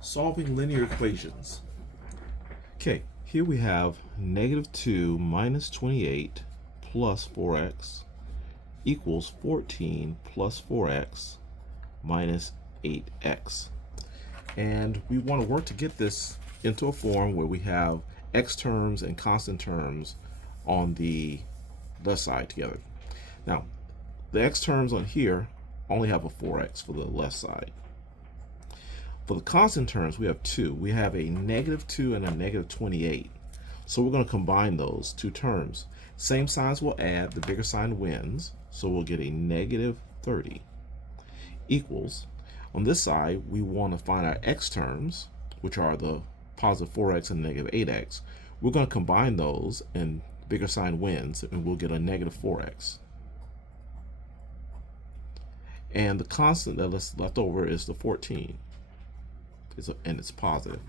Solving linear equations. Okay, here we have -2 minus 28 plus 4x equals 14 plus 4x minus 8x. And we want to work to get this into a form where we have x terms and constant terms on the left side together. Now, the x terms on here only have a 4x for the left side. For the constant terms, we have two. We have a -2 and a -28. So we're going to combine those two terms. Same signs will add, the bigger sign wins. So we'll get a -30 equals, on this side, we want to find our x terms, which are the positive 4x and -8x. We're going to combine those, and bigger sign wins, and we'll get a -4x. And the constant that's left over is the 14. And it's positive.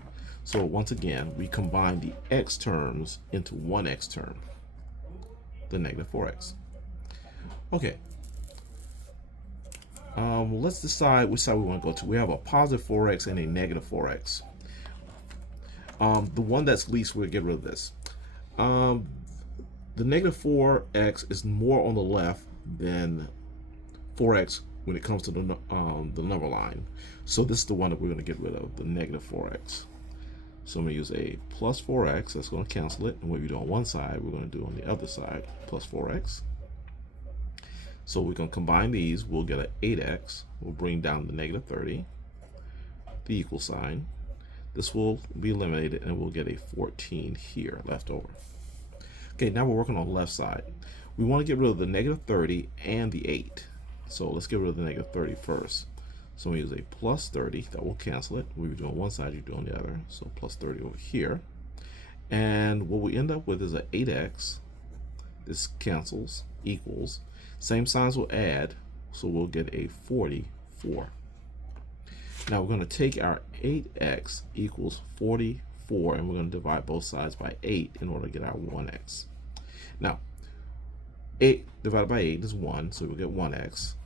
So once again, we combine the x terms into one x term, the -4x. Okay. Let's decide which side we want to go to. We have a positive 4x and a -4x. The one that's least, we'll get rid of this. The -4x is more on the left than 4x when it comes to the number line. So this is the one that we're going to get rid of, the -4x. So I'm going to use a plus 4x, that's going to cancel it, and what we do on one side, we're going to do on the other side, plus 4x. So we're going to combine these, we'll get an 8x, we'll bring down the -30, the equal sign. This will be eliminated, and we'll get a 14 here left over. Okay, now we're working on the left side. We want to get rid of the -30 and the 8. So let's get rid of the -30 first. So we use a plus 30, that will cancel it. We do on one side, you do on the other. So plus 30 over here. And what we end up with is an 8x. This cancels, equals. Same signs will add, so we'll get a 44. Now we're going to take our 8x equals 44, and we're going to divide both sides by 8 in order to get our 1x. Now, 8 divided by 8 is 1, so we'll get 1x.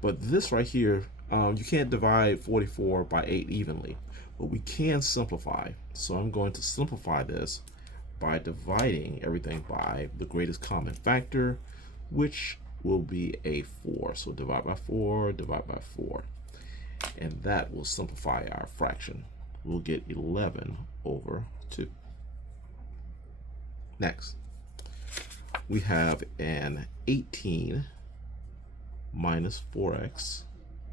But this right here, you can't divide 44 by 8 evenly, but we can simplify. So I'm going to simplify this by dividing everything by the greatest common factor, which will be a 4. So divide by 4, divide by 4. And that will simplify our fraction. We'll get 11 over 2. Next, we have an 18 minus 4x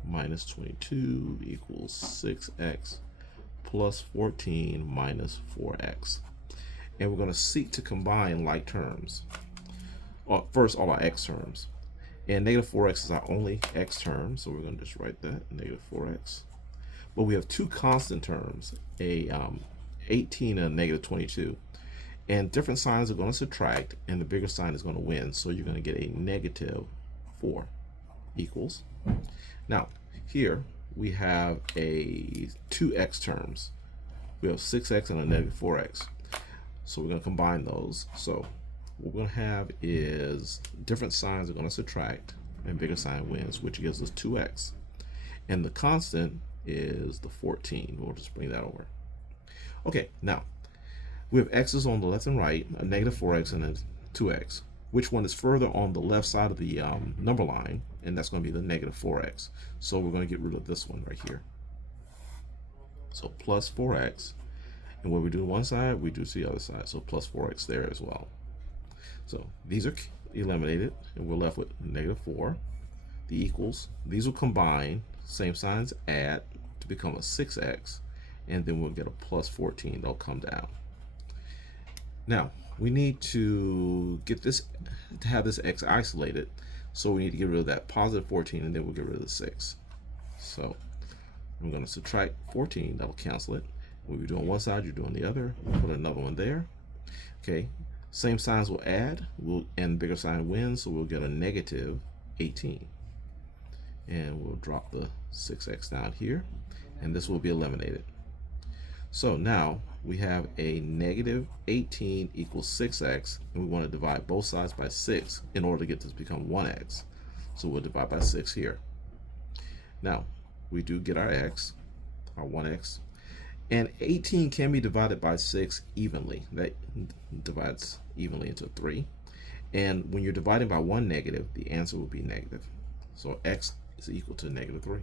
minus 22 equals 6x plus 14 minus 4x. And we're going to seek to combine like terms. First, all our x terms. And -4x is our only x term, so we're going to just write that, -4x. But we have two constant terms, a 18 and a -22. And different signs are going to subtract, and the bigger sign is going to win. So you're going to get a -4 equals. Now, here we have two x terms. We have 6x and a -4x. So we're going to combine those. So what we're going to have is different signs are going to subtract, and bigger sign wins, which gives us 2x. And the constant is the 14. We'll just bring that over. Okay, now we have x's on the left and right, a -4x and a 2x. Which one is further on the left side of the number line? And that's going to be the -4x. So we're going to get rid of this one right here. So plus 4x. And when we do one side, we do the other side. So plus 4x there as well. So these are eliminated, and we're left with -4. The equals. These will combine, same signs add to become a 6x. And then we'll get a plus 14. They'll come down. Now, we need to get this, to have this x isolated, so we need to get rid of that positive 14, and then we'll get rid of the 6. So I'm going to subtract 14, that'll cancel it. When we do on one side, you do on the other. We'll put another one there. Okay, same signs will add, and bigger sign wins, so we'll get a -18. And we'll drop the 6x down here, and this will be eliminated. So now we have a -18 equals 6x, and we want to divide both sides by 6 in order to get this to become 1x. So we'll divide by 6 here. Now, we do get our x, our 1x. And 18 can be divided by 6 evenly. That divides evenly into 3. And when you're dividing by one negative, the answer will be negative. So x is equal to -3.